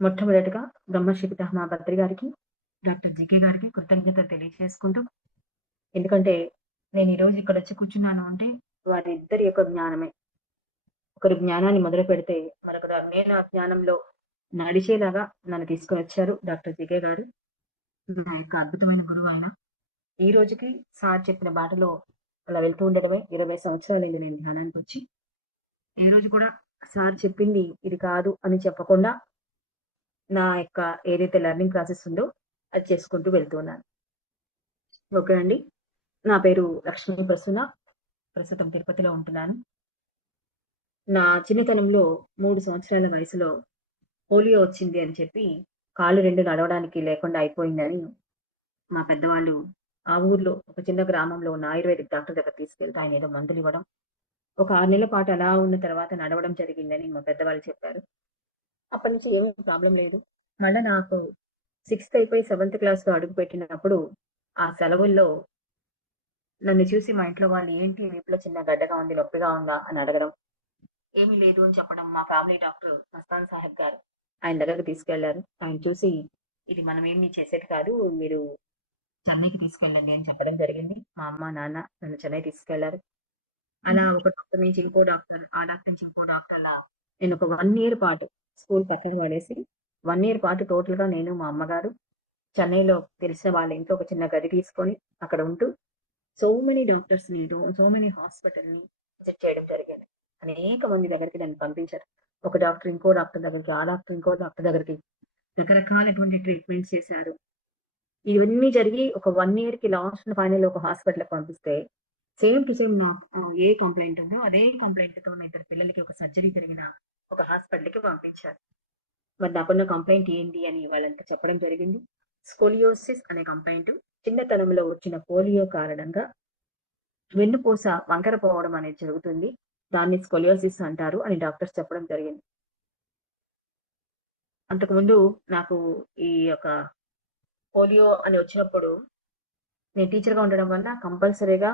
మొట్టమొదటిగా బ్రహ్మశ్రీ పితామహ భద్రి గారికి, డాక్టర్ జీకే గారికి కృతజ్ఞతలు తెలియజేసుకుంటూ, ఎందుకంటే నేను ఈరోజు ఇక్కడొచ్చి కూర్చున్నాను అంటే వారిద్దరి యొక్క జ్ఞానమే. ఒకరి జ్ఞానాన్ని మొదలుపెడితే మరొకరు నేను ఆ జ్ఞానంలో నడిచేలాగా నన్ను తీసుకొనొచ్చారు డాక్టర్ జీకే గారు. నా యొక్క అద్భుతమైన గురువు ఆయన. ఈ రోజుకి సార్ చెప్పిన బాటలో అలా వెళ్తూ ఉండడమే 20 సంవత్సరాలైంది నేను ధ్యానానికొచ్చి. ఏ రోజు కూడా సార్ చెప్పింది ఇది కాదు అని చెప్పకుండా నా యొక్క ఏదైతే లెర్నింగ్ ప్రాసెస్ ఉందో అది చేసుకుంటూ వెళ్తూ ఉన్నాను. ఓకే అండి. నా పేరు లక్ష్మీ ప్రసూన. ప్రస్తుతం తిరుపతిలో ఉంటున్నాను. నా చిన్నతనంలో 3 సంవత్సరాల వయసులో పోలియో వచ్చింది అని చెప్పి కాళ్ళు 2 నడవడానికి లేకుండా అయిపోయిందని మా పెద్దవాళ్ళు ఆ ఊర్లో ఒక చిన్న గ్రామంలో ఉన్న ఆయుర్వేదిక్ డాక్టర్ దగ్గర తీసుకెళ్తే ఆయన ఏదో మందులివ్వడం. ఒక 6 నెలల పాటు అలా ఉన్న తర్వాత నడవడం జరిగిందని మా పెద్దవాళ్ళు చెప్పారు. అప్పటి నుంచి ఏమీ ప్రాబ్లమ్ లేదు. మళ్ళా నాకు సిక్స్త్ అయిపోయి సెవెంత్ క్లాస్‌లో అడుగుపెట్టినప్పుడు ఆ సెలవుల్లో నన్ను చూసి మా ఇంట్లో వాళ్ళు "ఏంటి వీపులో చిన్న గడ్డగా ఉంది, నొప్పిగా ఉందా?" అని అడగడం. ఏమీ లేదు అని చెప్పడం. మా ఫ్యామిలీ డాక్టర్ మస్తాన్ సాహెబ్ గారు ఆయన దగ్గరికి తీసుకెళ్లారు. ఆయన చూసి "ఇది మనం ఏమి చేసేది కాదు. మీరు చెన్నైకి తీసుకెళ్ళండి" అని చెప్పడం జరిగింది. మా అమ్మ, నాన్న నన్ను చెన్నై తీసుకెళ్లారు. అలా ఒక డాక్టర్ నుంచి ఇంకో డాక్టర్, ఆ డాక్టర్ నుంచి ఇంకో డాక్టర్ అలా నేను ఒక 1 ఇయర్ పాటు స్కూల్ పక్కన పడేసి 1 ఇయర్ పాటు టోటల్‌గా నేను, మా అమ్మగారు చెన్నైలో తెలిసిన వాళ్ళ ఇంట్లో ఒక చిన్న గది తీసుకొని అక్కడ ఉంటూ సో మెనీ డాక్టర్స్‌ని, సో మెనీ హాస్పిటల్‌ని విజిట్ చేయడం జరిగింది. అనేక మంది దగ్గరికి నన్ను పంపించారు. ఒక డాక్టర్ ఇంకో డాక్టర్ దగ్గరికి, ఆ డాక్టర్ ఇంకో డాక్టర్ దగ్గరికి రకరకాలటువంటి ట్రీట్మెంట్స్ చేశారు. ఇవన్నీ జరిగి ఒక 1 ఇయర్‌కి లాస్ట్ ఫైనల్‌లో ఒక హాస్పిటల్‌కి పంపిస్తే సేమ్ టు సేమ్ నాకు ఏ కంప్లెయింట్ ఉందో అదే కంప్లెయింట్‌తో నా ఇద్దరు పిల్లలకి ఒక సర్జరీ జరిగిన ఒక హాస్పిటల్‌కి పంపించారు. మరి నాకున్న కంప్లెయింట్ ఏంటి అని వాళ్ళంతా చెప్పడం జరిగింది. స్కోలియోసిస్ అనే కంప్లెయింట్ చిన్నతనంలో వచ్చిన పోలియో కారణంగా వెన్నుపూస వంకర పోవడం అనేది జరుగుతుంది. దాన్ని స్కోలియోసిస్ అంటారు అని డాక్టర్స్ చెప్పడం జరిగింది. అంతకుముందు నాకు ఈ యొక్క పోలియో అని వచ్చినప్పుడు నేను టీచర్‌గా ఉండడం వల్ల కంపల్సరీగా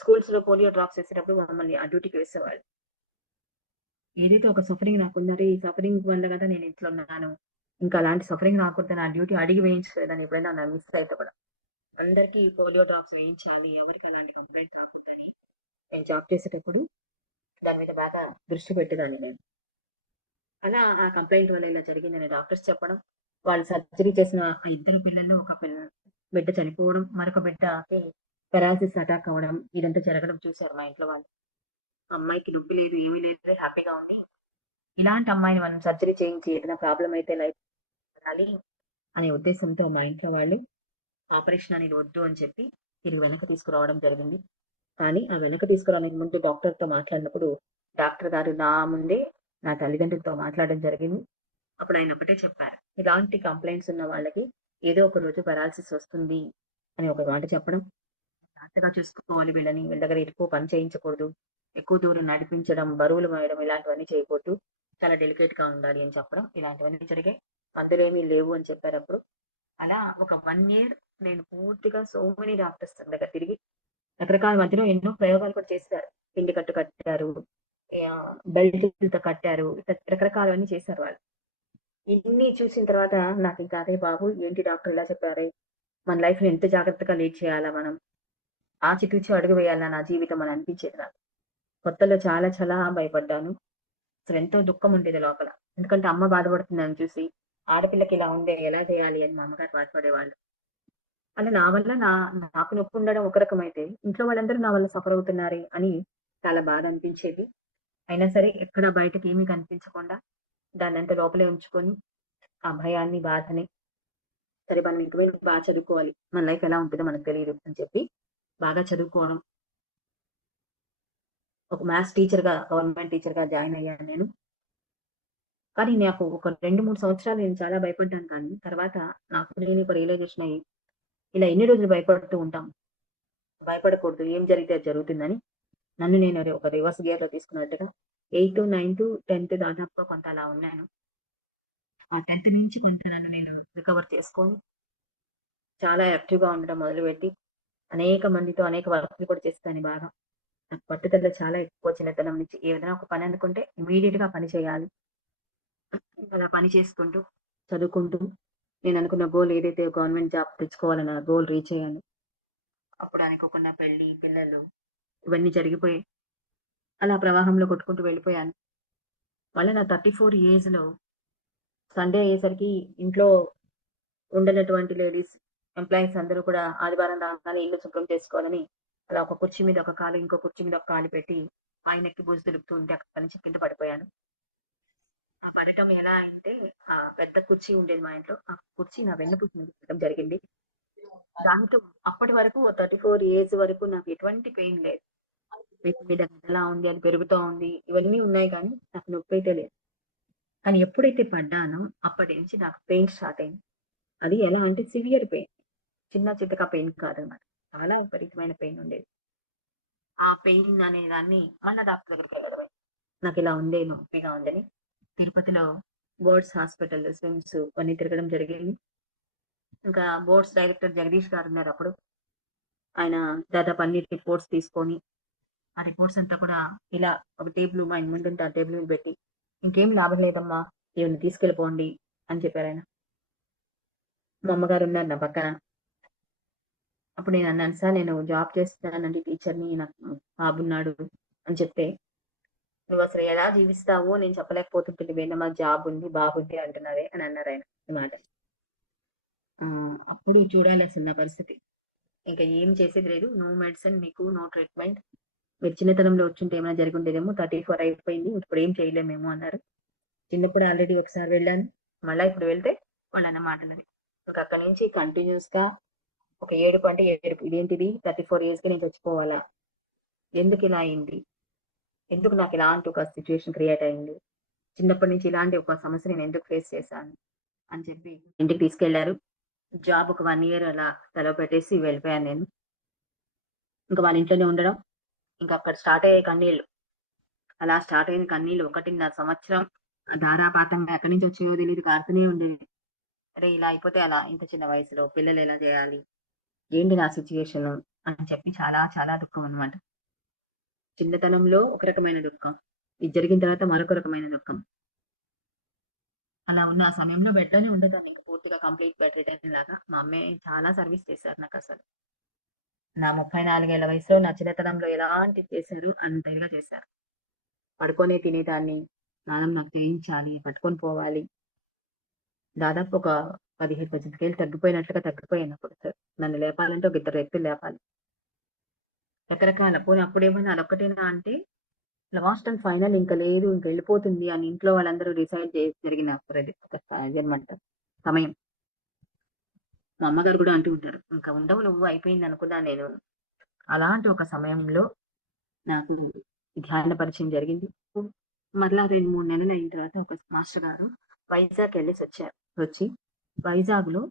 స్కూల్స్‌లో పోలియో డ్రాప్స్ ఏసేటప్పుడు మమ్మల్ని ఆ డ్యూటీకి వేసేవాళ్ళు. ఏదైతే ఒక సఫరింగ్ నాకున్నది, ఈ సఫరింగ్ వల్ల కదా నేను ఇట్లా ఉన్నాను. ఇంకా అలాంటి సఫరింగ్ రాకూడదని ఆ డ్యూటీ అడిగి వేయించలేదని ఎప్పుడైనా నా మిస్ అయితే కూడా. అందరికీ పోలియో డ్రాప్స్ వేయించాలి. ఎవరికీ అలాంటి కంప్లెయింట్ రాకూడదని నేను జాబ్ చేసేటప్పుడు దాని మీద బాగా దృష్టి పెట్టేదాన్ని నేను. అలా ఆ కంప్లెయింట్ వల్ల ఇలా జరిగిందని డాక్టర్స్ చెప్పడం. వాళ్ళు సర్జరీ చేసిన ఆ ఇద్దరు పిల్లల్లో ఒక బిడ్డ చనిపోవడం, మరొక బిడ్డకి పెరాలసిస్ అటాక్ అవ్వడం ఇదంతా జరగడం చూసారు మా ఇంట్లో వాళ్ళు. అమ్మాయికి నొప్పి లేదు, ఏమీ లేదు హ్యాపీగా ఉంది. ఇలాంటి అమ్మాయిని మనం సర్జరీ చేయించి ఏదైనా ప్రాబ్లమ్ అయితే లైఫ్ ఉండాలి అనే ఉద్దేశంతో మా ఇంట్లో వాళ్ళు ఆపరేషన్ అనేది వద్దు అని చెప్పి తిరిగి వెనక్కి తీసుకురావడం జరిగింది. కానీ ఆ వెనక్కి తీసుకురావడానికి ముందు డాక్టర్‌తో మాట్లాడినప్పుడు డాక్టర్ గారు నా ముందే నా తల్లిదండ్రులతో మాట్లాడడం జరిగింది. అప్పుడు ఆయన ఒకటే చెప్పారు. ఇలాంటి కంప్లెయింట్స్ ఉన్న వాళ్ళకి ఏదో ఒక రోజు పారాలిసిస్ వస్తుంది అని ఒక మాట చెప్పడం. జాగ్రత్తగా చూసుకోవాలి వీళ్ళని. వీళ్ళ దగ్గర ఎక్కువ పని చేయించకూడదు. ఎక్కువ దూరం నడిపించడం, బరువులు మోయడం ఇలాంటివన్నీ చేయకూడదు. చాలా డెలికేట్‌గా ఉండాలి అని చెప్పడం. ఇలాంటివన్నీ జరిగాయి. మందులేమీ లేవు అని చెప్పారప్పుడు. అలా ఒక 1 ఇయర్ నేను పూర్తిగా సో మెనీ డాక్టర్స్ దగ్గర తిరిగి రకరకాల మధ్యలో ఎన్నో ప్రయోగాలు కూడా చేశారు. పిండి కట్టు కట్టారు. బెల్టులతో కట్టారు. ఇట్లా రకరకాలవన్నీ చేశారు వాళ్ళు. ఇన్ని చూసిన తర్వాత నాకింక అరే బాబు! ఏంటి డాక్టర్ ఇలా చెప్పారే! మన లైఫ్‌ని ఎంత జాగ్రత్తగా లీడ్ చేయాలా మనం? ఆచితూచి అడుగు వేయాలా నా జీవితం అని అనిపించేది నాకు. కొత్తలో చాలా చాలా భయపడ్డాను. అసలెంతో దుఃఖం ఉండేది లోపల. ఎందుకంటే అమ్మ బాధపడుతుందని చూసి, ఆడపిల్లకి ఇలా ఉందే ఎలా చేయాలి అని మా అమ్మగారు బాధపడేవాళ్ళు. అలా నా వల్ల నాకు నొప్పుండడం ఒక రకమైతే, ఇంట్లో వాళ్ళందరూ నా వల్ల సఫర్ అవుతున్నారే అని చాలా బాధ అనిపించేది. అయినా సరే ఎక్కడ బయటకేమీ కనిపించకుండా దాన్నంతా లోపలే ఉంచుకొని, ఆ భయాన్ని, బాధని సరే మనం ఇంక మీద బా చదువుకోవాలి. మన లైఫ్ ఎలా ఉంటదో మనకు తెలీదు అని చెప్పి బాగా చదువుకోవడం. ఒక మ్యాథ్స్ టీచర్‌గా గవర్నమెంట్ టీచర్‌గా జాయిన్ అయ్యాను నేను. కానీ నాకు ఒక 2, 3 సంవత్సరాలు నేను చాలా భయపడ్డాను కానీ, తర్వాత నాకు నేను ఒక రియలైజేషన్ అయ్యి, ఇలా ఎన్ని రోజులు భయపడుతూ ఉంటాం. భయపడకూడదు. ఏం జరిగితే అది జరుగుతుందని నన్ను నేను ఒక రివర్స్ గేర్‌లో తీసుకున్నట్టుగా 8, 9, 10 దాదాపుగా కొంత అలా ఉన్నాను. ఆ 10థ్ నుంచి కొంత నన్ను నేను రికవర్ చేసుకొని, చాలా యాక్టివ్‌గా ఉండడం మొదలుపెట్టి, అనేక మందితో అనేక వర్కులు కూడా చేస్తాను బాగా. నాకు పట్టుదల చాలా ఎక్కువ చిన్నతనం నుంచి. ఏదైనా ఒక పని అనుకుంటే ఇమ్మీడియేట్‌గా పని చేయాలి. అలా పని చేసుకుంటూ చదువుకుంటూ నేను అనుకున్న గోల్ ఏదైతే గవర్నమెంట్ జాబ్ తెచ్చుకోవాలన్న గోల్ రీచ్ అయ్యాను. అప్పుడు అనుకోకుండా పెళ్లి, పిల్లలు ఇవన్నీ జరిగిపోయాయి. అలా ప్రవాహంలో కొట్టుకుంటూ వెళ్ళిపోయాను. మళ్ళీ నా 34 ఏజ్‌లో సండే అయ్యేసరికి ఇంట్లో ఉండనటువంటి లేడీస్, ఎంప్లాయీస్ అందరూ కూడా ఆదివారం రాగానే ఇల్లు శుభ్రం చేసుకోవాలని అలా ఒక కుర్చీ మీద ఒక కాలు, ఇంకో కుర్చీ మీద ఒక కాలు పెట్టి పైనెక్కి బూజు దులుపుతూ ఉంటే అక్కడి నుంచి కింద పడిపోయాను. ఆ పడటం ఎలా అంటే పెద్ద కుర్చీ ఉండేది మా ఇంట్లో. ఆ కుర్చీ నా వెన్నుపూస మీద పడడం జరిగింది. దాంతో అప్పటి వరకు 34 ఏజ్ వరకు నాకు ఎటువంటి పెయిన్ లేదు. వీపు మీద గడ్డలా ఉంది, అది పెరుగుతా ఉంది. ఇవన్నీ ఉన్నాయి కానీ నాకు నొప్పైతే లేదు. కానీ ఎప్పుడైతే పడ్డానో అప్పటి నుంచి నాకు పెయిన్ స్టార్ట్ అయింది. అది ఎలా అంటే సివియర్ పెయిన్. చిన్న చితక పెయిన్ కాదనమాట. చాలా విపరీతమైన పెయిన్ ఉండేది. ఆ పెయిన్ అనే దాన్ని మళ్ళా డాక్టర్ దగ్గరికెళ్ళడమే. నాకిలా ఉంది, నొప్పిగా ఉందని. తిరుపతిలో బోర్డ్స్ హాస్పిటల్, స్విమ్స్ అన్నీ తిరగడం జరిగింది. ఇంకా బోర్డ్స్ డైరెక్టర్ జగదీష్ గారున్నారప్పుడు. ఆయన దాదాపు అన్ని రిపోర్ట్స్ తీసుకొని, ఆ రిపోర్ట్స్ అంతా కూడా ఇలా ఒక టేబుల్ ఆయన ముందుంటే ఆ టేబుల్ మీద పెట్టి, "ఇంకేం లాభం లేదమ్మా, ఈవిడని తీసుకెళ్ళిపోండి" అని చెప్పారాయన. మా అమ్మగారున్నారు నా పక్కన. అప్పుడు నేనన్నాను, "సార్ నేను జాబ్ చేస్తున్నానండి టీచర్‌ని. నాకు బాబున్నాడు" అని చెప్తే, "నువ్వసలు ఎలా జీవిస్తావో నేను చెప్పలేకపోతుంటినివేనమ్మా, జాబుంది, బాబుంది అంటున్నావే" అని అన్నారాయన ఈ మాట. అప్పుడు చూడాలసలు నా పరిస్థితి. ఇంక ఏం చేసేది లేదు. నో మెడిసిన్ మీకు, నో ట్రీట్‌మెంట్. మీరు చిన్నతనంలో వచ్చుంటే ఏమైనా జరిగుండేదేమో. 34 అయిపోయింది. ఇప్పుడేం చేయలేము మేము అన్నారు. చిన్నప్పుడు ఆల్రెడీ ఒకసారి వెళ్ళాను. మళ్ళా ఇప్పుడు వెళ్తే వాళ్ళన్న మాటలని. ఇంక అక్కడి నుంచి కంటిన్యూయస్‌గా ఒక ఏడుపు అంటే ఏడుపు. ఇదేంటిది 34 ఏజ్‌కి నేను చచ్చిపోవాలా? ఎందుకిలా అయింది? ఎందుకు నాకు ఇలాంటి ఒక సిట్యుయేషన్ క్రియేట్ అయింది? చిన్నప్పటి నుంచి ఇలాంటి ఒక సమస్య నేను ఎందుకు ఫేస్ చేశాను? అని చెప్పి ఇంటికి తీసుకెళ్లారు. జాబ్ ఒక 1 ఇయర్ అలా సెలవు పెట్టేసి వెళ్ళిపోయాను నేను. ఇంక వాళ్ళ ఇంట్లోనే ఉండడం. ఇంక అక్కడ స్టార్ట్ అయ్యాయి కన్నీళ్లు. అలా స్టార్ట్ అయిన కన్నీళ్లు 1.5 సంవత్సరం ధారాపాతంగా ఎక్కడి నుంచి వచ్చాయో తెలీదు కారుతూనే ఉండేవి. అరే! ఇలా అయిపోతే అలా ఇంత చిన్న వయసులో పిల్లలు ఎలా చేయాలి? ఏంటి నా సిట్యుయేషను? అని చెప్పి చాలా చాలా దుఃఖం అన్నమాట. చిన్నతనంలో ఒక రకమైన దుఃఖం. ఇది జరిగిన తర్వాత మరొక రకమైన దుఃఖం. అలా ఉన్న ఆ సమయంలో బెడ్‌లోనే ఉండేదాన్ని. ఇంక పూర్తిగా కంప్లీట్ బెడ్ రిడెన్ లాగా. మా అమ్మే చాలా సర్వీస్ చేశారు నాకసలు. నా 34 ఏళ్ల వయసులో నా చిన్నతనంలో ఎలాంటిది చేశారో అంత ఇదిగా చేశారు. పడుకొనే తినేదాన్ని. స్నానం నాకు చేయించాలి, పట్టుకొని పోవాలి. దాదాపు ఒక 15, 18 కేలు తగ్గిపోయినట్టుగా తగ్గిపోయానప్పుడు. నన్ను లేపాలంటే ఒక ఇద్దరు వ్యక్తులు లేపాలి. రకరకాల పోనీ అప్పుడేమన్నా అదొక్కటేనా అంటే, లాస్ట్ అండ్ ఫైనల్ ఇంక లేదు, ఇంకెళ్ళిపోతుంది అని ఇంట్లో వాళ్ళందరూ డిసైడ్ జరిగిన ఇదనమాట సమయం. మా అమ్మగారు గూడా అంటూ ఉంటారు, "ఇంక ఉండవు నువ్వు, అయిపోయిందనుకున్నాను నేను." అలాంటి ఒక సమయంలో నాకు ధ్యాన పరిచయం జరిగింది. మరలా 2, 3 నెలలయిన తర్వాత ఒక మాస్టర్ గారు వైజాగ్ ఎళ్ళేసొచ్చారు. వచ్చి వైజాగ్‌లో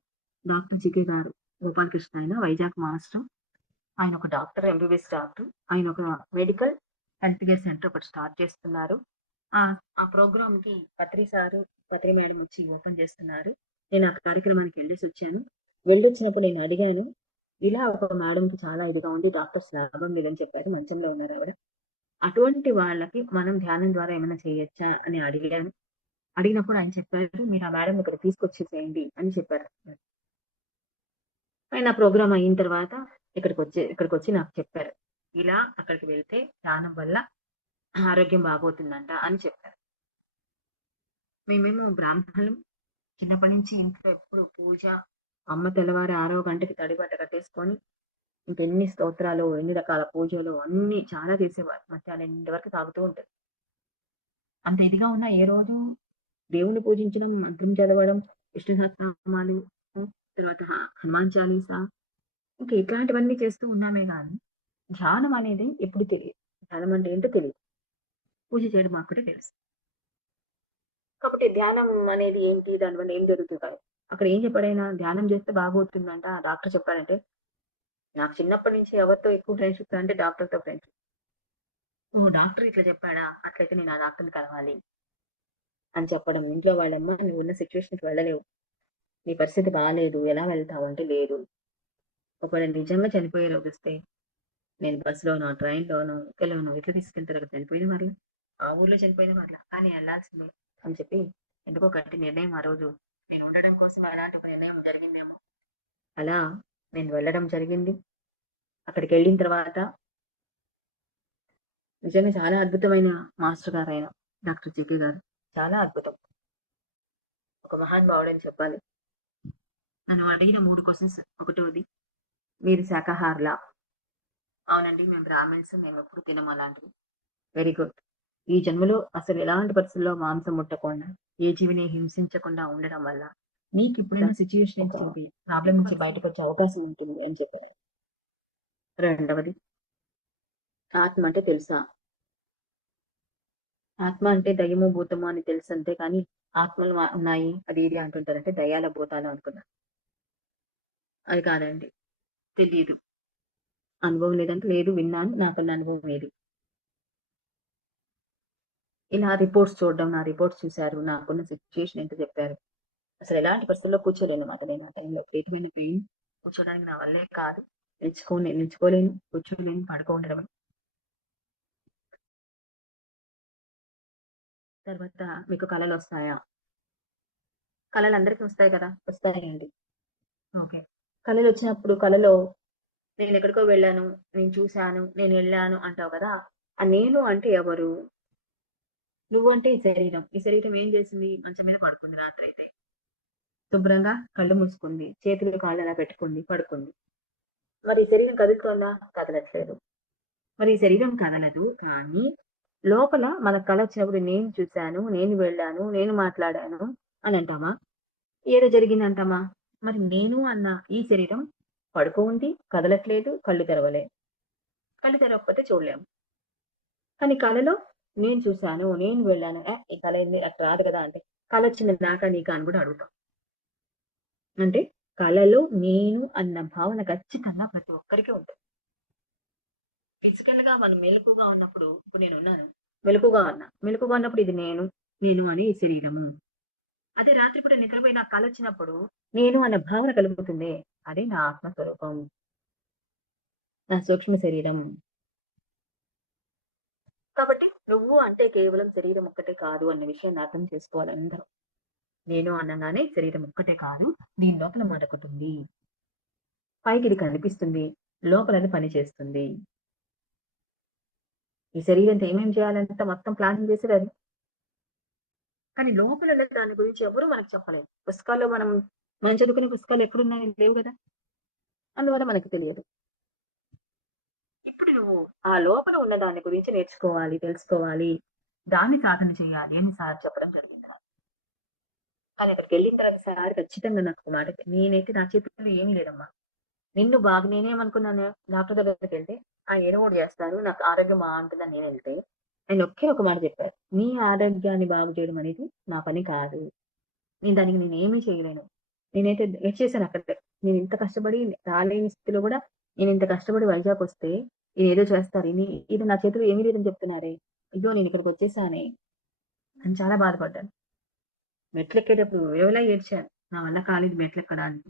డాక్టర్ జికే గారు, గోపాలకృష్ణ ఆయన వైజాగ్ మాస్టర్. ఆయన ఒక డాక్టర్, ఎంబీబీఎస్ డాక్టర్. ఆయన ఒక మెడికల్ హెల్త్ కేర్ సెంటర్ ఒకటి స్టార్ట్ చేస్తున్నారు. ఆ ప్రోగ్రామ్‌కి పత్రి సారు, పత్రి మేడం వచ్చి ఓపెన్ చేస్తున్నారు. నేను ఆ కార్యక్రమానికి వెళ్ళేసొచ్చాను. వెళ్ళొచ్చినప్పుడు నేను అడిగాను. ఇలా ఒక మేడంకి చాలా ఇదిగా ఉంది. డాక్టర్స్ లాభం లేదని చెప్పారు. మంచంలో ఉన్నారావిడ. అటువంటి వాళ్ళకి మనం ధ్యానం ద్వారా ఏమైనా చేయొచ్చా అని అడిగాను. అడిగినప్పుడు ఆయన చెప్పారు, "మీరు ఆ మేడంని ఇక్కడికి తీసుకొచ్చేసేయండి" అని చెప్పారు. ఆయన ప్రోగ్రామ్ అయిన తర్వాత ఇక్కడికొచ్చి నాకు చెప్పారు. ఇలా అక్కడికి వెళ్తే ధ్యానం వల్ల ఆరోగ్యం బాగవుతుందంట అని చెప్పారు. మేమేమో బ్రాహ్మణులు. చిన్నప్పటి నుంచి ఇంట్లో ఎప్పుడు పూజ. అమ్మ తెల్లవారి 6వ గంటకి తడిబట్ట కట్టేసుకొని ఇంకెన్ని స్తోత్రాలు, ఎన్ని రకాల పూజలు అన్నీ చాలా చేసేవారు. మధ్యాహ్నం 8 వరకు తాగుతూ ఉంటది. అంత ఇదిగా ఉన్నా ఏ రోజు దేవుణ్ణి పూజించడం, మంత్రం చదవడం, విష్ణు సహస్రనామాలు, తర్వాత హనుమాన్ చాలీసా, ఇంకా ఇట్లాంటివన్నీ చేస్తూ ఉన్నామే గానీ, ధ్యానం అనేది ఎప్పుడు తెలీదు. ధ్యానం అంటే ఏంటో తెలీదు. పూజ చేయడం మాక్కూడా తెలుసు. కాబట్టి ధ్యానం అనేది ఏంటి? దానివల్ల ఏం జరుగుతుంటాయి? అక్కడ ఏం చెప్పాడాయన, ధ్యానం చేస్తే బాగవుతుందంట. ఆ డాక్టర్ చెప్పాడంటే, నాకు చిన్నప్పటి నుంచి ఎవరితో ఎక్కువ ఫ్రెండ్‌షిప్ అంటే డాక్టర్‌తో ఫ్రెండ్షిప్. ఓహ్! డాక్టర్ ఇట్లా చెప్పాడా? అట్లయితే నేను ఆ డాక్టర్‌ని కలవాలి అని చెప్పడం. ఇంట్లో వాళ్ళమ్మ నువ్వున్న సిట్యుయేషన్‌కి వెళ్ళలేవు. నీ పరిస్థితి బాలేదు. ఎలా వెళ్తావు? అంటే లేదు. ఒకవేళ నిజంగా చనిపోయే రోజొస్తే నేను బస్‌లోనో, ట్రైన్‌లోనో, ఎలోనో ఎట్లా తీసుకెళ్తారో కదా చనిపోయిన వాళ్ళని. ఆ ఊర్లో చనిపోయిన వాళ్ళ. కానీ ఎళ్ళాల్సిందే అని చెప్పి ఎందుకో గట్టి నిర్ణయం ఆ రోజు నేను ఉండడం కోసం అలాంటి ఒక నిర్ణయం జరిగిందేమో. అలా నేను వెళ్ళడం జరిగింది. అక్కడికి వెళ్ళిన తర్వాత నిజంగా చాలా అద్భుతమైన మాస్టర్ గారాయన డాక్టర్ జీకే గారు. చాలా అద్భుతం. ఒక మహానుభావుడని చెప్పాలి. నన్ను అడిగిన 3 క్వెషన్స్. ఒకటోది, "మీరు శాకాహారులా?" "అవునండి. మేము బ్రాహ్మిన్స్. మేమెప్పుడు తినము అలాంటివి." "Very good. ఈ జన్మలో అసలు ఎలాంటి పరిస్థితుల్లో మాంసం ముట్టకుండా, ఏ జీవిని హింసించకుండా ఉండడం వల్ల మీకిప్పుడున్న సిట్యుయేషన్ నుంచి ప్రాబ్లమ్ నుంచి బయటకొచ్చే అవకాశం ఉంటుంది" అని చెప్పారు. రెండవది, "ఆత్మ అంటే తెలుసా?" ఆత్మ అంటే దయ్యము, భూతము అని తెలుసు అంతే కానీ, ఆత్మలు ఉన్నాయి అది ఇది అంటుంటారంటే దయ్యాల, భూతాలు అనుకున్నా. అది కాదండి. తెలీదు. అనుభవం లేదంటే లేదు విన్నాను. నాకున్న అనుభవం ఏది. ఇలా రిపోర్ట్స్ చూడడం, నా రిపోర్ట్స్ చూసారు. నాకున్న సిట్యుయేషన్ ఏంటో చెప్పారు. అసలు ఎలాంటి పరిస్థితుల్లో కూర్చోలేనన్నమాట నేను ఆ టైంలో. విపరీతమైన పెయిన్. కూర్చోడానికి నా వల్లే కాదు. నిల్చుకోలేను, కూర్చోలేను, పడుకో ఉండడమే. తర్వాత మీకు కలలొస్తాయా? కలలందరికీ వస్తాయి కదా! వస్తాయండి. ఓకే. కలలొచ్చినప్పుడు కలలో నేనెక్కడికో వెళ్ళాను, నేను చూసాను, నేనెళ్ళాను అంటావు కదా! ఆ నేను అంటే ఎవరు? నువ్వంటే ఈ శరీరం. ఈ శరీరం ఏం చేసింది? మంచం మీద పడుకుంది రాత్రయితే. శుభ్రంగా కళ్ళు మూసుకుంది. చేతులు, కాళ్ళు అలా పెట్టుకుంది, పడుకుంది. మరి ఈ శరీరం కదులుతోందా? కదలట్లేదు. మరి ఈ శరీరం కదలదు. కానీ లోపల మనకు కలొచ్చినప్పుడు నేను చూసాను, నేను వెళ్ళాను, నేను మాట్లాడాను అని అంటామా? ఏదో జరిగిందంటామా? మరి నేను అన్న ఈ శరీరం పడుకోనుంది, కదలట్లేదు, కళ్ళు తెరవలేదు. కళ్ళు తెరవకపోతే చూడలేము. కానీ కలలో నేను చూసాను, నేను వెళ్ళాను. ఈ కల ఏంది అట్ట రాదు కదా! అంటే కలొచ్చింది నాకా, నీకా అని కూడా అడుగుతాం. అంటే కలలో నేను అన్న భావన ఖచ్చితంగా ప్రతి ఒక్కరికి ఉంటది. ఫిజికల్‌గా మనం మెలకువగా ఉన్నప్పుడు ఇప్పుడు నేనున్నాను. మెలకువగా ఉన్నా. మెలకువగా ఉన్నప్పుడు ఇది నేను, నేను అని ఈ శరీరము. అదే రాత్రిపూట నిద్రపోయి నాకు కలొచ్చినప్పుడు నేను అన్న భావన కలుగుతుందే, అదే నా ఆత్మస్వరూపం. నా సూక్ష్మ శరీరం. కాబట్టి నువ్వు అంటే కేవలం శరీరం ఒక్కటే కాదు అన్న విషయాన్ని అర్థం చేసుకోవాలి అందరూ. నేను అనంగానే శరీరం ఒక్కటే కాదు. దీని లోపల మరొకటుంది. పైకి ఇది కనిపిస్తుంది. లోపల అది పని చేస్తుంది. ఈ శరీరంతో ఏమేం చేయాలంటే మొత్తం ప్లానింగ్ చేసేది అది. కానీ లోపల ఉన్న దాని గురించి ఎవరు మనకు చెప్పలేదు. పుస్తకాల్లో మనం చదువుకునే పుస్తకాలు ఎక్కడున్నాయి? లేవు గదా! అందువల్ల మనకు తెలియదు. ఇప్పుడు నువ్వు ఆ లోపల ఉన్న దాని గురించి నేర్చుకోవాలి, తెలుసుకోవాలి. దాన్ని సాధన చేయాలి అని సార్ చెప్పడం జరిగింది నాకు. కానీ అక్కడికెళ్ళిన తర్వాత సార్ ఖచ్చితంగా నాకొక మాట నేనైతే నా చేతుల్లో ఏమీ లేదమ్మా. నేనేమనుకున్నాను డాక్టర్ దగ్గరికెళ్తే ఆయన ఏదో ఒకటి జేస్తారు. నాకు ఆరోగ్యం బావుంటుందని నేనెళ్తే, ఆయన ఒకే ఒక మాట చెప్పారు. "నీ ఆరోగ్యాన్ని బాగు చేయడం అనేది నా పని కాదు. దానికి నేనేమీ చేయలేను." నేనైతే ఏడ్చేసాను అక్కడే. నేనింత కష్టపడి రాలేని స్థితిలో గూడా నేనింత కష్టపడి వైజాగొస్తే ఇదేదో చేస్తారు. ఇది నా చేతిలో ఏమీ లేదని చెప్తున్నారే! అయ్యో! నేనిక్కడికొచ్చేసానే అని చాలా బాధపడ్డాను. మెట్లెక్కేటప్పుడు వేవలా ఏడ్చాను. నా వల్ల కాలేదు మెట్లెక్కడానికి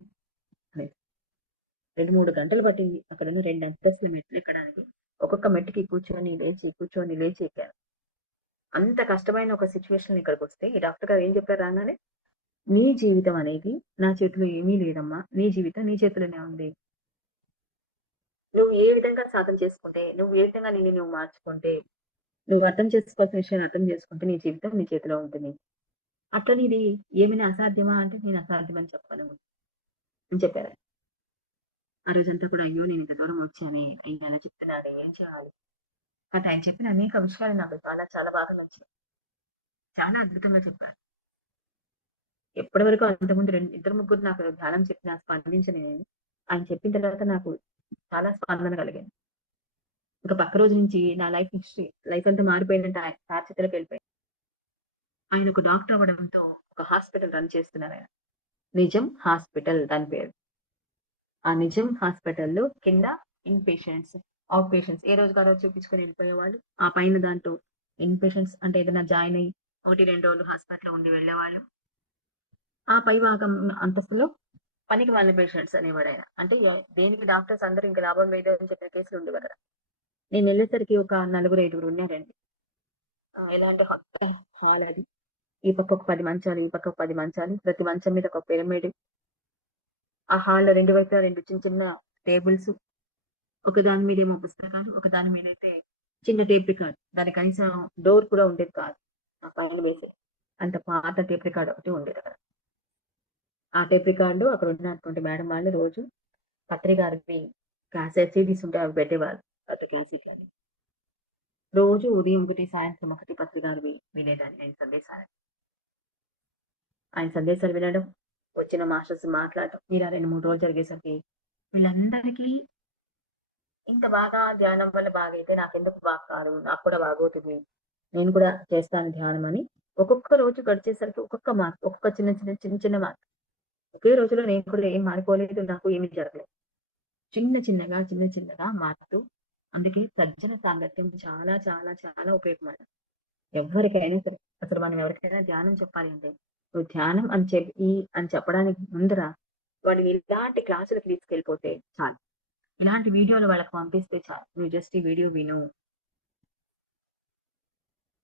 అని. 2, 3 గంటలు పట్టింది. అక్కడున్న 2 అంతస్తుల మెట్లెక్కడానికి. ఒక్కొక్క మెట్టుకి కూర్చొని, లేచి, కూర్చొని, లేచి ఎక్కాను. అంత కష్టమైన ఒక సిట్యుయేషన్‌లో ఇక్కడికొస్తే ఈ డాక్టర్ గారు ఏం చెప్పారు రాంగానే, "నీ జీవితం అనేది నా చేతిలో ఏమీ లేదమ్మా. నీ జీవితం నీ చేతిలోనే ఉంది. నువ్వు ఏ విధంగా సాధన చేసుకుంటే, నువ్వు ఏ విధంగా నిన్ను నువ్వు మార్చుకుంటే, నువ్వు అర్థం చేసుకోవాల్సిన విషయాన్ని అర్థం చేసుకుంటే నీ జీవితం నీ చేతిలో ఉంటుంది. అట్లని ఇది ఏమైనా అసాధ్యమా?" అంటే నేను అసాధ్యమని చెప్పను అని చెప్పారు. ఆ రోజంతా కూడా అయ్యో! నేనింత దూరం వచ్చానే, ఈయన అలా చెప్తున్నాడే ఏం చేయాలి? బట్ ఆయన చెప్పిన అనేక విషయాలు నాకు చాలా చాలా బాగా నచ్చాయి. చాలా అద్భుతంగా చెప్పారు. ఎప్పటి వరకు అంతకుముందు ఇద్దరు ముగ్గురు నాకు ధ్యానం చెప్పినా స్పందించని నేను, ఆయన చెప్పిన తర్వాత నాకు చాలా స్పందన కలిగింది. ఇంక పక్క రోజు నుంచి నా లైఫ్ అంతా మారిపోయిందంటే ఆయన సార్ చేతులకెళ్ళిపోయింది. ఆయన ఒక డాక్టర్ అవ్వడంతో ఒక హాస్పిటల్ రన్ చేస్తున్నారాయన. నిజం హాస్పిటల్ దాని పేరు. ఆ నిజం హాస్పిటల్‌లో కింద ఇన్ పేషెంట్స్, ఔట్ పేషెంట్స్ ఏ రోజుకి ఆ రోజు చూపించుకొని వెళ్ళిపోయేవాళ్ళు. ఆ పైన దాంట్లో ఇన్ పేషెంట్స్ అంటే ఏదైనా జాయిన్ అయ్యి 1, 2 రోజులు హాస్పిటల్‌లో ఉండి వెళ్ళేవాళ్ళు. ఆ పై భాగం అంతస్తులో పనికి మాలిన పేషెంట్స్ అనేవాడాయన. అంటే దేనికి డాక్టర్స్ అందరూ ఇంక లాభం లేదు అని చెప్పిన కేసులు ఉండేవక్కడ. నేనెళ్ళేసరికి ఒక నలుగురు, ఐదుగురు ఉన్నారండి. ఎలా అంటే హాల్ అది. ఈ పక్క ఒక 10 మంచాలు, ఈ పక్క ఒక 10 మంచాలు. ప్రతి మంచం మీద ఒక పిరమిడ్. ఆ హాల్‌లో 2 వైపులా 2 చిన్న చిన్న టేబుల్స్. ఒక దాని మీదేమో పుస్తకాలు, ఒక దాని మీదైతే చిన్న టేప్ రికార్డ్. దానికి కనీసం డోర్ కూడా ఉండేది కాదు. ఆ పైన వేసే. అంత పాత టేప్ రికార్డ్ ఒకటి ఉండేదక్కడ. ఆ టేప్ రికార్డ్‌లో అక్కడ ఉన్నటువంటి మేడం వాళ్ళు రోజు పత్రి గారివి సీడీస్ ఉంటే అవి పెట్టేవాళ్ళు. పెద్ద క్యాసెట్‌లని. రోజు ఉదయం ఒకటి, సాయంత్రం ఒకటి పత్రి గారివి వినేదాన్ని ఆయన సందేశాలు. ఆయన సందేశాలు వినడం, వచ్చిన మాస్టర్స్ మాట్లాడటం. ఇలా 2, 3 రోజులు జరిగేసరికి వీళ్ళందరికీ ఇంత బాగా ధ్యానం వల్ల బాగైతే నాకెందుకు బాగా కాదు? నాకు కూడా బాగవుతుంది. నేను కూడా చేస్తాను ధ్యానం అని ఒక్కొక్క రోజు గడిచేసరికి ఒక్కొక్క మార్పు. ఒక్కొక్క చిన్న మార్పు. ఒకే రోజులో నేను కూడా ఏం మారిపోలేదు. నాకు ఏమి జరగలేదు. చిన్న చిన్నగా మారుతూ అందుకే సజ్జన సాంగత్యం చాలా చాలా చాలా ఉపయోగపడ ఎవ్వరికైనా సరే. అసలు మనం ఎవరికైనా ధ్యానం చెప్పాలి అంటే, నువ్వు ధ్యానం అని చెప్పడానికి ముందర వాడిని ఇలాంటి క్లాసులకి తీసుకెళ్ళిపోతే చాలు. ఇలాంటి వీడియోలు వాళ్ళకి పంపిస్తే చాలు. నువ్వు జస్ట్ ఈ వీడియో విను.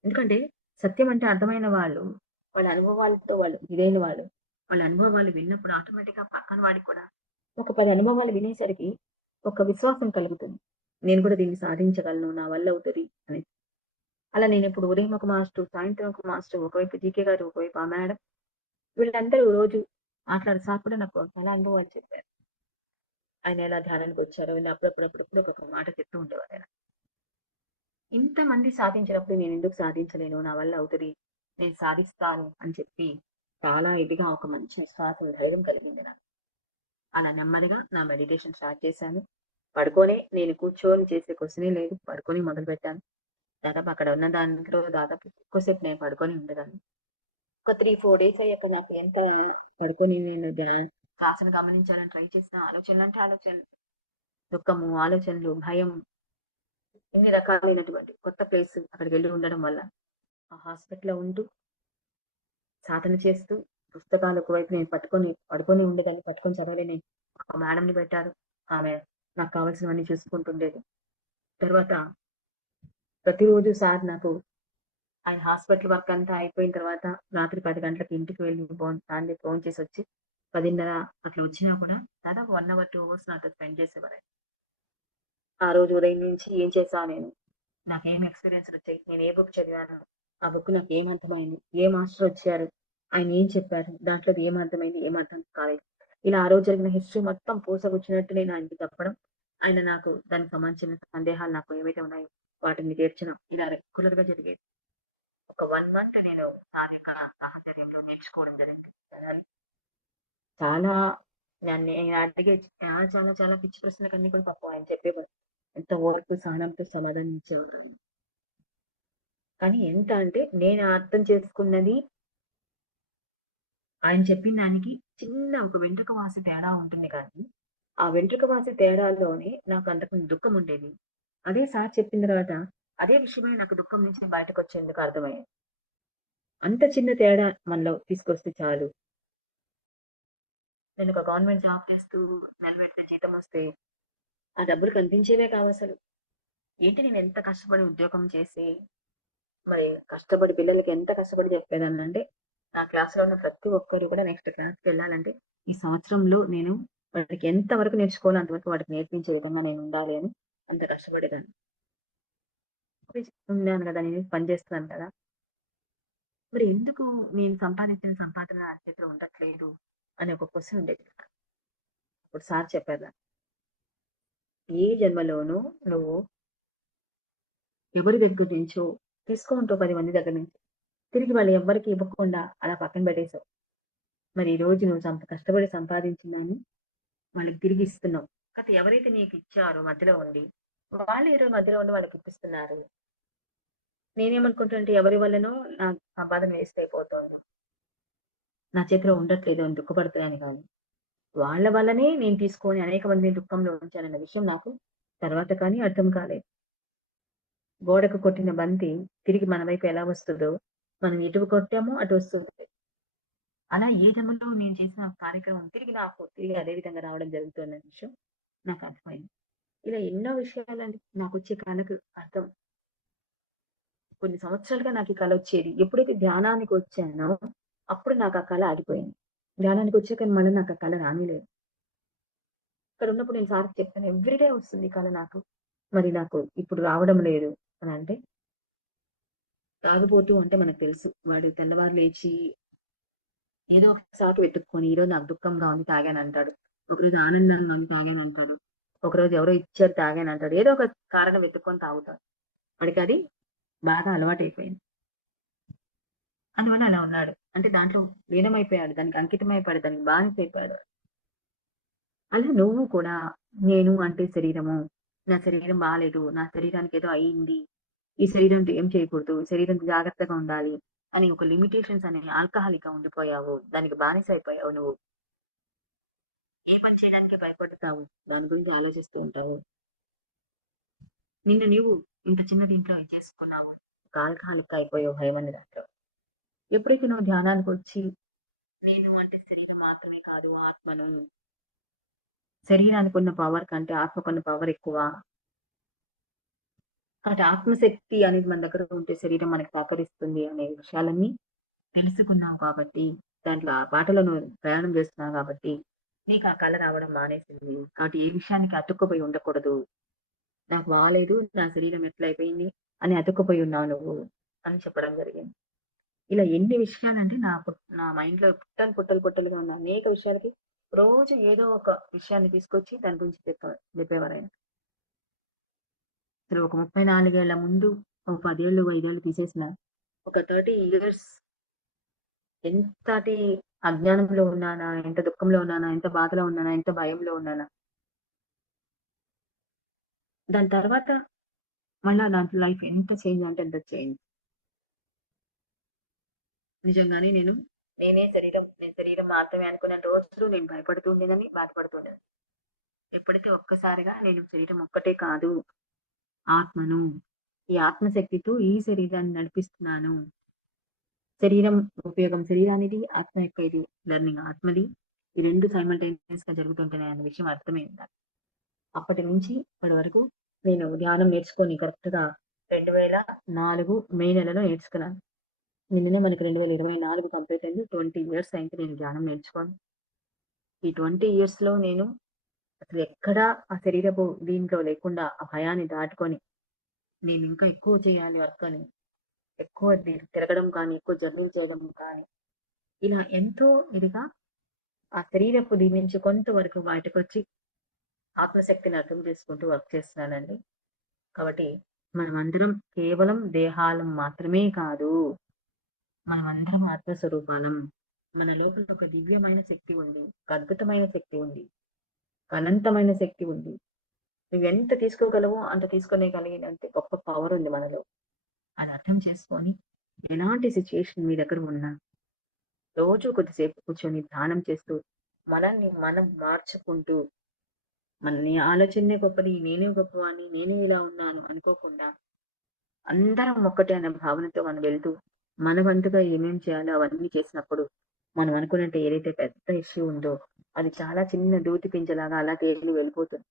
ఎందుకంటే సత్యం అంటే అర్థమైన వాళ్ళు, వాళ్ళ అనుభవాలతో వాళ్ళు ఇదైన వాళ్ళు, వాళ్ళ అనుభవాలు విన్నప్పుడు ఆటోమేటిక్‌గా పక్కన వాడికి కూడా ఒక 10 అనుభవాలు వినేసరికి ఒక విశ్వాసం కలుగుతుంది. నేను కూడా దీన్ని సాధించగలను. నా వల్ల అవుతది అని. అలా నేనిప్పుడు ఉదయం ఒక మాస్టరు, సాయంత్రం ఒక మాస్టరు, ఒకవైపు జీకే గారు, ఒకవైపు ఆ మేడం వీళ్ళందరూ రోజు సార్ కూడా నాకు చాలా అనుభవాలు చెప్పారు. ఆయన ఎలా ధ్యానానికొచ్చారో ఇలా అప్పుడప్పుడు ఒక్కొక్క మాట చెప్తూ ఉండేవారాయన. ఇంతమంది సాధించినప్పుడు నేనెందుకు సాధించలేను? నా వల్ల అవుతది. నేను సాధిస్తాను అని చెప్పి చాలా ఇదిగా ఒక మంచి విశ్వాసం, ధైర్యం కలిగింది నాకు. అలా నెమ్మదిగా నా మెడిటేషన్ స్టార్ట్ చేశాను. పడుకోనే నేను కూర్చొని చేసే క్వెషనే లేదు. పడుకొని మొదలుపెట్టాను. దాదాపు అక్కడ ఉన్న దాంట్లో దాదాపు ఎక్కువ సేపు నేను పడుకొని ఉండేదాన్ని. ఒక 3, 4 డేస్ అయ్యాక నాకు ఎంత పడుకొని నేను శ్వాసను గమనించాలని ట్రై చేసిన ఆలోచనలంటే ఆలోచనలు. దుఃఖము, ఆలోచనలు, భయం ఇన్ని రకాలైనటువంటి కొత్త ప్లేస్ అక్కడికెళ్ళి ఉండడం వల్ల ఆ హాస్పిటల్‌లో ఉంటూ, సాధన చేస్తూ, పుస్తకాలు ఒకవైపు నేను పడుకొని ఉండేదాన్ని. పట్టుకొని చదవలేని ఒక మేడంని పెట్టారు. ఆమె నాకు కావాల్సినవన్నీ చూసుకుంటుండేది. తర్వాత ప్రతిరోజు సార్ నాకు ఆయన హాస్పిటల్ వర్క్ అంతా అయిపోయిన తర్వాత రాత్రి 10 గంటలకి ఇంటికి వెళ్లి సార్‌ని భోంచేసొచ్చి 10:30 అట్లా వచ్చినా కూడా దాదాపు 1 అవర్, 2 అవర్స్ నాతో స్పెండ్ చేసేవారాయన. ఆ రోజు ఉదయం నుంచి ఏం చేశా నేను? నాకేం ఎక్స్‌పీరియన్స్‌లొచ్చాయి? నేను ఏ బుక్ చదివాను? ఆ బుక్ నాకేం అర్థమైంది? ఏ మాస్టరొచ్చారు? ఆయన ఏం చెప్పారు? దాంట్లోది ఏం అర్థమైంది? ఏం అర్థం కాలేదు? ఇలా ఆ రోజు జరిగిన హిస్టరీ మొత్తం పూసగుచ్చినట్టు నేను ఆయనకి చెప్పడం. ఆయన నాకు దానికి సంబంధించిన సందేహాలు నాకు ఏవైతే ఉన్నాయో వాటిని తీర్చడం. ఇలా రెగ్యులర్‌గా జరిగేది. ఒక 1 మంత్ నేను సార్ యొక్క సాహచర్యంలో నేర్చుకోవడం జరిగింది. చాలా నేను అడిగే చాలా చాలా చాలా పిచ్చి ప్రశ్నలకన్నీ కూడా పాపం ఆయన చెప్పేవారు. ఎంత ఓర్పు, సహనంతో సమాధానం ఇచ్చేవారు. కానీ ఎంత అంటే నేను అర్థం చేసుకున్నది ఆయన చెప్పిన దానికి చిన్న ఒక వెంట్రుక వాసి తేడా ఉంటుంది కానీ, ఆ వెంట్రుక వాసి తేడాలోనే నాకు అంతకు దుఃఖం ఉండేది. అదే సార్ చెప్పిన తర్వాత అదే విషయమై నాకు దుఃఖం నుంచి బయటకొచ్చేందుకు అర్థమయ్యేది. అంత చిన్న తేడా మనలో తీసుకొస్తే చాలు. నేనొక గవర్నమెంట్ జాబ్ చేస్తూ నెల పెడితే జీతమొస్తే ఆ డబ్బులు కనిపించేవే కావసలు. ఏంటి నేనెంత కష్టపడి ఉద్యోగం చేసి, మరి కష్టపడి పిల్లలకి ఎంత కష్టపడి చెప్పేదాన్నంటే, నా క్లాస్‌లో ఉన్న ప్రతి ఒక్కరు కూడా నెక్స్ట్ క్లాస్‌కెళ్ళాలంటే, ఈ సంవత్సరంలో నేను వాడికి ఎంత వరకు నేర్చుకోవాలో అంతవరకు వాడికి నేర్పించే విధంగా నేనుండాలి అని అంత కష్టపడేదాన్ని. ఉన్నాను గదా! నేను పని చేస్తున్నాను కదా! మరి ఎందుకు నేను సంపాదించిన సంపాదన నా చేతిలో ఉండట్లేదు అనే ఒక క్వెషన్ ఉండేది. అప్పుడు సార్ చెప్పారు నాకు, "ఏ జన్మలోనూ నువ్వు ఎవరి దగ్గర నుంచో తీసుకో ఉంటావు 10 మంది దగ్గర నుంచి. తిరిగి వాళ్ళు ఎవ్వరికీ ఇవ్వకుండా అలా పక్కన పెట్టేసావు. మరి ఈరోజు నువ్వు కష్టపడి సంపాదించిన దాన్ని వాళ్ళకి తిరిగి ఇస్తున్నావు. కాతే ఎవరైతే నీకిచ్చారో మధ్యలో ఉండి, వాళ్ళు ఈరోజు మధ్యలో ఉండి వాళ్ళకిప్పిస్తున్నారు. నేనేమనుకుంటానంటే ఎవరి వల్లనో నా సంపాదన వేస్ట్ అయిపోతోంది. నా చేతిలో ఉండట్లేదు అని దుఃఖపడుతున్నాను గానీ, వాళ్ళ వల్లనే నేను తీసుకొని అనేక మందిని దుఃఖంలో ఉంచానన్న విషయం నాకు తర్వాత కానీ అర్థం కాలేదు. గోడకు కొట్టిన బంతి తిరిగి మన వైపు ఎలా వస్తదో, మనం ఎటు కొట్టామో అటు వస్తుంది. అలా ఏ జన్మలో నేను చేసిన కార్యక్రమం తిరిగి అదే విధంగా రావడం జరుగుతుందన్న విషయం నాకర్థమైంది. ఇలా ఎన్నో విషయాలండి నాకొచ్చే కళకు అర్థం. కొన్ని సంవత్సరాలుగా నాకు ఈ కలొచ్చేది. ఎప్పుడైతే ధ్యానానికొచ్చానో, అప్పుడు నాకు ఆ కల ఆగిపోయింది. ధ్యానానికొచ్చాక మళ్ళీ నాకు ఆ కల రానేలేదు. ఇక్కడున్నప్పుడు నేను సార్‌కి చెప్పాను. ఎవ్రీడే వస్తుంది ఈ కల నాకు. మరి నాకు ఇప్పుడు రావడం లేదు అనంటే, తాగుబోతు అంటే మనకు తెలుసు. వాడు తెల్లవారు లేచి ఏదో ఒక సాకు వెతుక్కొని, ఈరోజు నాకు దుఃఖంగా ఉంది తాగానంటాడు. ఒకరోజు ఆనందంగా ఉంది తాగానంటాడు. ఒకరోజు ఎవరో ఇచ్చారు తాగానంటాడు. ఏదో ఒక కారణం వెతుక్కొని తాగుతాడు. వాడికది బాగా అలవాటైపోయింది. అందువల్ల అలా ఉన్నాడు. అంటే దాంట్లో లీనమైపోయాడు. దానికి అంకితమైపోయాడు. దానికి బానిసైపోయాడు. అలా నువ్వు కూడా నేను అంటే శరీరము. నా శరీరం బాలేదు. నా శరీరానికి ఏదో అయింది. ఈ శరీరంతో ఏం చేయకూడదు. శరీరంతో జాగ్రత్తగా ఉండాలి. అని ఒక లిమిటేషన్స్ అనే ఆల్కహాలిక్‌గా ఉండిపోయావు. దానికి బానిస అయిపోయావు నువ్వు. ఏ పని చేయడానికే భయపడతావు. దాని గురించి ఆలోచిస్తూ ఉంటావు. నిన్ను నీవు ఇంత చిన్న దీంట్లో ఇది చేసుకున్నావు. ఒక ఆల్కహాలిక్ అయిపోయావు భయమనే దాంట్లో. ఎప్పుడైతే నువ్వు ధ్యానానికొచ్చి నేను అంటే శరీరం మాత్రమే కాదు ఆత్మను. శరీరానికున్న పవర్ కంటే ఆత్మకున్న పవర్ ఎక్కువ. కాబట్టి ఆత్మశక్తి అనేది మన దగ్గర ఉంటే శరీరం మనకు సహకరిస్తుంది అనే విషయాలన్నీ తెలుసుకున్నావు కాబట్టి, దాంట్లో ఆ బాటలో నువ్వు ప్రయాణం చేస్తున్నావు కాబట్టి, నీకు ఆ కల రావడం మానేసింది. కాబట్టి ఏ విషయానికి అతుక్కుపోయి ఉండకూడదు. నాకు బాలేదు, నా శరీరం ఎట్లయిపోయింది అని అతుక్కుపోయి ఉన్నావు నువ్వు అని చెప్పడం జరిగింది. ఇలా ఎన్ని విషయాలంటే నా మైండ్‌లో పుట్టలుగా ఉన్న అనేక విషయాలకి రోజు ఏదో ఒక విషయాన్ని తీసుకొచ్చి దాని గురించి చెప్పేవారాయన. అసలు ఒక 34 ఏళ్ల ముందు, ఒక 10 ఏళ్ళు, 5 ఏళ్ళు తీసేసిన ఒక 30 ఇయర్స్ ఎంతటి అజ్ఞానంలో ఉన్నానా, ఎంత దుఃఖంలో ఉన్నానా, ఎంత బాధలో ఉన్నానా, ఎంత భయంలో ఉన్నానా. దాని తర్వాత మళ్ళా దాంట్లో లైఫ్ ఎంత చేంజ్ అంటే అంత చేంజ్. నిజంగానే నేను శరీరం మాత్రమే అనుకున్న రోజులు నేను భయపడుతూ ఉండేదాన్ని, బాధపడుతూ ఉండేదాన్ని. ఎప్పుడైతే ఒక్కసారిగా నేను శరీరం ఒక్కటే కాదు, ఆత్మను. ఈ ఆత్మశక్తితో ఈ శరీరాన్ని నడిపిస్తున్నాను. శరీరం ఉపయోగం శరీరానిది, ఆత్మ యొక్క ఇది లెర్నింగ్ ఆత్మది. ఈ 2 సైమల్టేనియస్‌గా జరుగుతుంటున్నాయన్న విషయం అర్థమైంది నాకు. అప్పటి నుంచి ఇప్పటి వరకు నేను ధ్యానం నేర్చుకొని కరెక్ట్‌గా 2004 మే నెలలో నేర్చుకున్నాను. నిన్ననే మనకి 2024 కంప్లీట్ అయింది. 20 ఇయర్స్ అయింది నేను ధ్యానం నేర్చుకొని. ఈ 20 ఇయర్స్‌లో నేను అసలెక్కడా ఆ శరీరపు దీంట్లో లేకుండా ఆ భయాన్ని దాటుకొని నేనింకా ఎక్కువ చేయాలి వర్క్ అని, ఎక్కువ తిరగడం కానీ, ఎక్కువ జర్నీలు చేయడం కానీ, ఇలా ఎంతో ఇదిగా ఆ శరీరపు దీని నుంచి కొంతవరకు బయటకొచ్చి ఆత్మశక్తిని అర్థం చేసుకుంటూ వర్క్ చేస్తున్నానండి. కాబట్టి మనమందరం కేవలం దేహాలం మాత్రమే కాదు. మనమందరం ఆత్మస్వరూపాలం. మన లోపల ఒక దివ్యమైన శక్తి ఉంది. ఒక అద్భుతమైన శక్తి ఉంది. ఒక అనంతమైన శక్తి ఉంది. నువ్వెంత తీసుకోగలవో అంత తీసుకునేగలిగినంత గొప్ప పవర్ ఉంది మనలో. అది అర్థం చేసుకొని ఎలాంటి సిట్యుయేషన్ మీ దగ్గర ఉన్నా రోజు కొద్దిసేపు కూర్చొని ధ్యానం చేస్తూ మనల్ని మనం మార్చుకుంటూ మన నీ ఆలోచనే గొప్పది, నేనే గొప్పవాడిని, నేనే ఇలా ఉన్నాను అనుకోకుండా అందరం ఒక్కటే అనే భావనతో మనం వెళ్తూ, మన వంతుగా ఏమేం చేయాలో అవన్నీ చేసినప్పుడు, మనం అనుకున్నట్టు ఏదైతే పెద్ద ఇష్యూ ఉందో, అది చాలా చిన్న దూది పింజలాగా అలా తేలి వెళ్ళిపోతుంది.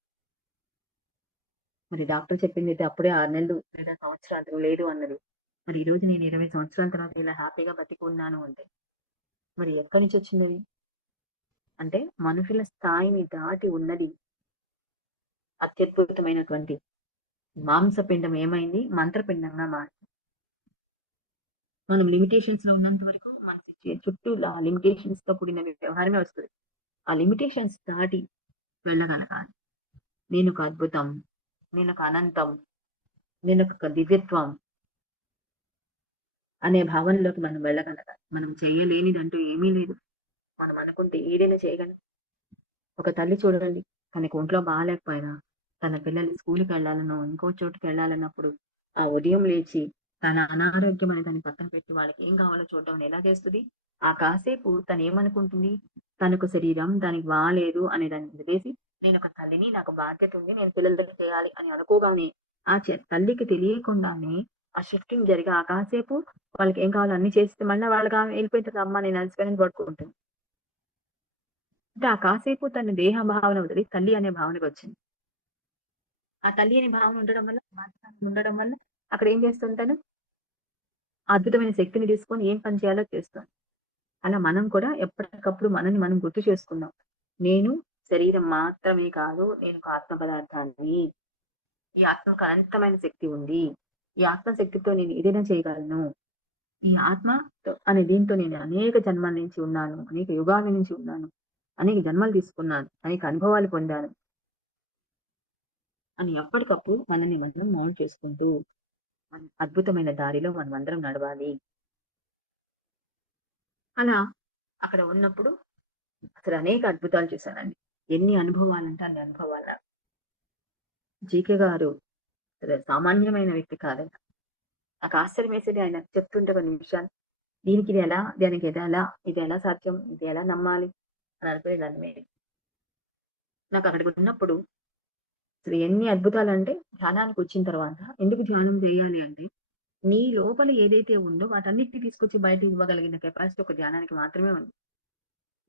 మరి డాక్టర్ చెప్పిందైతే అప్పుడే 6 నెలలు లేదా సంవత్సరాలు లేదు అన్నది. మరి ఈరోజు నేను 20 సంవత్సరాల తర్వాత ఇలా హ్యాపీగా బతికి ఉన్నాను అంటే, మరి ఎక్కడి నుంచొచ్చిందది? అంటే మనుషుల స్థాయిని దాటి ఉన్నది అత్యద్భుతమైనటువంటి మాంసపిండం ఏమైంది? మంత్రపిండంగా మారింది. మనం లిమిటేషన్స్‌లో ఉన్నంత వరకు మన చుట్టూ లిమిటేషన్స్‌తో కూడిన వ్యవహారమే వస్తది. ఆ లిమిటేషన్స్ దాటి వెళ్ళగలగాలి. నేనొక అద్భుతం, నేనొక అనంతం, నేనొక దివ్యత్వం అనే భావనలోకి మనం వెళ్ళగలగాలి. మనం చేయలేనిదంటూ ఏమీ లేదు. మనం అనుకుంటే ఏదైనా చేయగలం. ఒక తల్లి చూడండి, తనకి ఒంట్లో బాలేకపోయినా, తన పిల్లలు స్కూలుకెళ్ళాలనో, ఇంకో చోటుకెళ్ళాలన్నప్పుడు, ఆ ఉదయం లేచి, తన అనారోగ్యం అనే దాన్ని పక్కన పెట్టి వాళ్ళకి ఏం కావాలో చూడడం ఎలా చేస్తది? ఆ కాసేపు తనేమనుకుంటుంది? తనకు శరీరం దానికి బాలేదు అనే దాన్ని వదిలేసి, నేనొక తల్లిని, నాకు బాధ్యత ఉంది, నేను పిల్లలకి చేయాలి అని అనుకోగానే, ఆ తల్లికి తెలియకుండానే ఆ షిఫ్టింగ్ జరిగి, ఆ కాసేపు వాళ్ళకి ఏం కావాలో అన్నీ చేసేస్తే, మళ్ళా వాళ్ళకి ఎళ్ళిపోయిన తర్వాత, అమ్మ నేను అలసిపోయానని పడుకుంటుంది. అంటే ఆ కాసేపు తన దేహ భావన వదిలి తల్లి అనే భావనకొచ్చింది. ఆ తల్లి అనే భావన ఉండడం వల్ల, బాధ్యత ఉండడం వల్ల అక్కడ ఏం చేస్తుంటాను? అద్భుతమైన శక్తిని తీసుకొని ఏం పని చేయాలో చేస్తాం. అలా మనం కూడా ఎప్పటికప్పుడు మనల్ని మనం గుర్తు చేసుకుందాం. నేను శరీరం మాత్రమే కాదు, నేను ఒక ఆత్మ పదార్థాన్ని. ఈ ఆత్మకు అనంతమైన శక్తి ఉంది. ఈ ఆత్మ శక్తితో నేను ఏదైనా చేయగలను. ఈ ఆత్మ అనే దీంతో నేను అనేక జన్మల నుంచి ఉన్నాను. అనేక యుగాల నుంచి ఉన్నాను. అనేక జన్మలు తీసుకున్నాను. అనేక అనుభవాలు పొందాను. అని ఎప్పటికప్పుడు మనల్ని మనం మౌల్డ్ చేసుకుంటూ అద్భుతమైన దారిలో మనమందరం నడవాలి. అలా అక్కడ ఉన్నప్పుడు అసలు అనేక అద్భుతాలు చూశానండి. ఎన్ని అనుభవాలంటే అన్ని అనుభవాల. జీకే గారు అసలు సామాన్యమైన వ్యక్తి కాదంట. నాకు ఆశ్చర్యం వేసేది ఆయన చెప్తుంటే కొన్ని విషయాలు. దీనికి ఇది ఎలా, దానికి ఇది ఎలా, ఇది ఎలా సాధ్యం, ఇది ఎలా నమ్మాలి అని అనుకునేదాన్ని నేను. నాకు అక్కడికి ఉన్నప్పుడు అసలు ఎన్ని అద్భుతాలంటే ధ్యానానికి వచ్చిన తర్వాత ఎందుకు ధ్యానం చేయాలి అంటే, నీ లోపల ఏదైతే ఉందో వాటన్నిటిని తీసుకొచ్చి బయటకి ఇవ్వగలిగిన కెపాసిటీ ఒక ధ్యానానికి మాత్రమే ఉంది.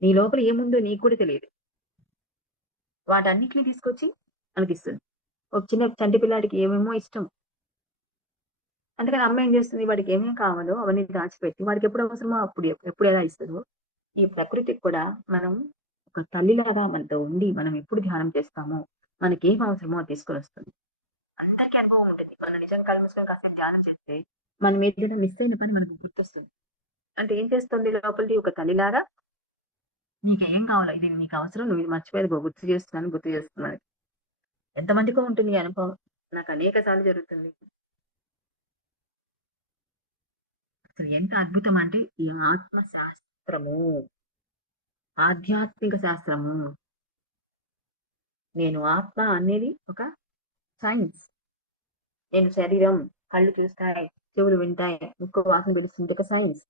నీ లోపల ఏముందో నీకు కూడా తెలియదు. వాటన్నిటిని తీసుకొచ్చి మనకిస్తుంది. ఒక చిన్న చంటి పిల్లాడికి ఏమేమో ఇష్టం. అందుకని అమ్మ ఏం చేస్తుంది, వాడికి ఏమేమి కావాలో అవన్నీ దాచిపెట్టి వాడికి ఎప్పుడు అవసరమో అప్పుడు ఎప్పుడు ఎలా ఇస్తుందో, ఈ ప్రకృతికి కూడా మనం ఒక తల్లిలాగా మనతో ఉండి మనం ఎప్పుడు ధ్యానం చేస్తామో మనకేం అవసరమో అది తీసుకొని వస్తుంది. అందరికీ అనుభవం ఉంటుంది. మనం నిజం కళ్ళు మూసుకొని కాసేపు ధ్యానం చేస్తే మనం ఏదైనా మిస్ అయిన పని మనకు గుర్తొస్తుంది. అంటే ఏం చేస్తుంది లోపలిది ఒక తల్లిలాగా, నీకేం కావాలో ఇది నీకు అవసరం, నువ్వు ఇది మర్చిపోయేది గుర్తు చేస్తున్నాను, గుర్తు చేస్తున్నాను. ఎంతమందికో ఉంటుంది ఈ అనుభవం. నాకు అనేక సార్లు జరుగుతుంది. అసలు ఎంత అద్భుతం అంటే ఈ ఆత్మ శాస్త్రము, ఆధ్యాత్మిక శాస్త్రము. నేను ఆత్మ అనేది ఒక సైన్స్. నేను శరీరం, కళ్ళు చూస్తాయి, చెవులు వింటాయి, ముక్కు వాసన తెలుస్తుంది, ఒక సైన్స్.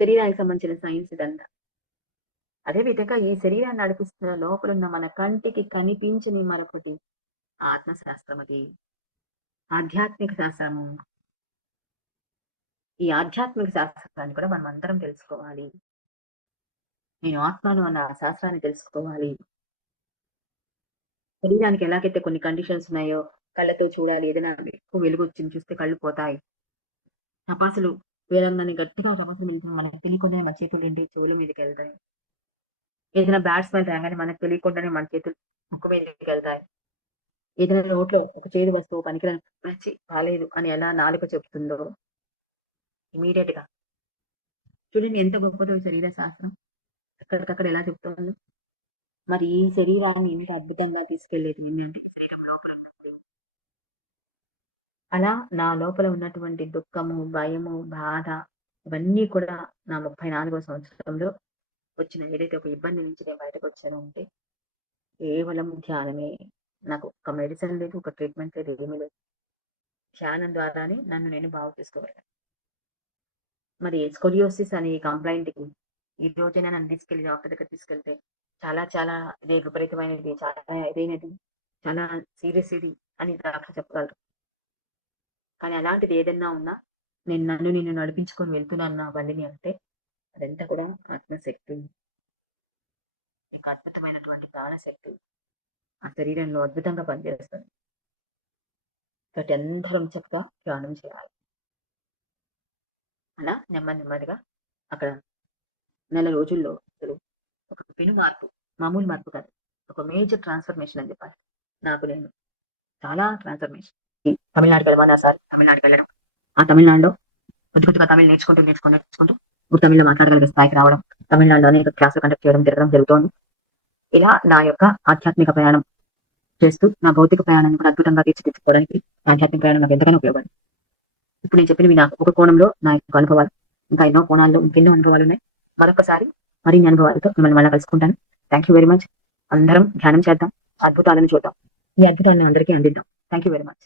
శరీరానికి సంబంధించిన సైన్స్ ఇదంతా. అదే విధంగా ఈ శరీరాన్ని నడిపిస్తున్న లోపల ఉన్న మన కంటికి కనిపించని మరొకటి ఆత్మశాస్త్రం. అది ఆధ్యాత్మిక శాస్త్రము. ఈ ఆధ్యాత్మిక శాస్త్రాన్ని కూడా మనం అందరం తెలుసుకోవాలి. నేను ఆత్మను అన్న శాస్త్రాన్ని తెలుసుకోవాలి. శరీరానికి ఎలాగైతే కొన్ని కండిషన్స్ ఉన్నాయో, కళ్ళతో చూడాలి, ఏదైనా ఎక్కువ వెలుగు వచ్చింది చూస్తే కళ్ళు పోతాయి. టపాసులు వేలంగానే గట్టిగా టపాసులు వెళ్తుంది, మనకు తెలియకుండానే మన చేతులు నుండి చెవుల మీదకి వెళ్తాయి. ఏదైనా బ్యాడ్ స్మెల్ రాగానే మనకు తెలియకుండానే మన చేతులు ముక్కు మీదకి వెళ్తాయి. ఏదైనా నోట్లో ఒక చేదు వస్తువు పనికిరాని నచ్చి బాలేదు అని ఎలా నాలుక చెప్తుందో ఇమీడియట్ గా. చూడండి ఎంత గొప్పదో శరీర శాస్త్రం, ఎక్కడికక్కడ ఎలా చెప్తుంది. మరి ఈ శరీరాన్ని ఇంత అద్భుతంగా తీసుకెళ్లేది ఏంటంటే శరీరం లోపల ఉన్నప్పుడు. అలా నా లోపల ఉన్నటువంటి దుఃఖము, భయము, బాధ ఇవన్నీ కూడా నా 34వ సంవత్సరంలో వచ్చిన ఏదైతే ఒక ఇబ్బంది నుంచి నేను బయటకు వచ్చాను అంటే కేవలం ధ్యానమే. నాకు ఒక మెడిసిన్ లేదు, ఒక ట్రీట్మెంట్ లేదు, ఏమీ లేదు. ధ్యానం ద్వారానే నన్ను నేను బాగు చేసుకోగలను. మరి స్కోలియోసిస్ అనే కంప్లైంట్ కి ఈ రోజైనా నన్ను తీసుకెళ్లి డాక్టర్ దగ్గర తీసుకెళ్తే చాలా చాలా ఇదే విపరీతమైనది, చాలా ఇదైనది, చాలా సీరియస్ ఇది అని డాక్టర్ చెప్పగలరు. కానీ అలాంటిది ఏదైనా ఉన్నా నేను నడిపించుకొని వెళ్తున్నాను నా బండిని అంటే అదంతా కూడా ఆత్మశక్తి. నీకు అద్భుతమైనటువంటి ప్రాణశక్తి ఆ శరీరంలో అద్భుతంగా పనిచేస్తుంది. కాబట్టి అందరం చక్కగా ధ్యానం చేయాలి. అలా నెమ్మదిగా అక్కడ నెల రోజుల్లో అసలు ఒక పెను మార్పు, మామూలు మార్పు కాదు, ఒక మేజర్ ట్రాన్స్ఫర్మేషన్ అని చెప్పాలి. నాకు నేను చాలా ట్రాన్స్ఫర్మేషన్. తమిళనాడుకి వెళ్ళమన్నారు సార్. తమిళనాడుకి వెళ్ళడం, ఆ తమిళనాడులో కొద్దిగా తమిళ నేర్చుకుంటూ ఇప్పుడు తమిళ్లో మాట్లాడగలిగే స్థాయికి రావడం, తమిళనాడులో అనేక క్లాసులు కండక్ట్ చేయడం తిరగడం జరుగుతోంది. ఇలా నా యొక్క ఆధ్యాత్మిక ప్రయాణం చేస్తూ నా భౌతిక ప్రయాణాన్ని కూడా అద్భుతంగా తీర్చిదిద్దుకోవడానికి ఆధ్యాత్మిక ప్రయాణం నాకు ఎంతగానో ఉపయోగపడింది. ఇప్పుడు నేను చెప్పినవి నాకు ఒక కోణంలో నా యొక్క అనుభవాలు, ఇంకా ఎన్నో కోణాల్లో ఇంకెన్నో అనుభవాలు ఉన్నాయి. మరొకసారి మరిన్ని అనుభవాలతో మిమ్మల్ని మళ్ళీ కలుసుకుంటాను. Thank you very much. అందరం ధ్యానం చేద్దాం, అద్భుతాలను చూద్దాం, ఈ అద్భుతాలను అందరికీ అందిద్దాం. Thank you very much.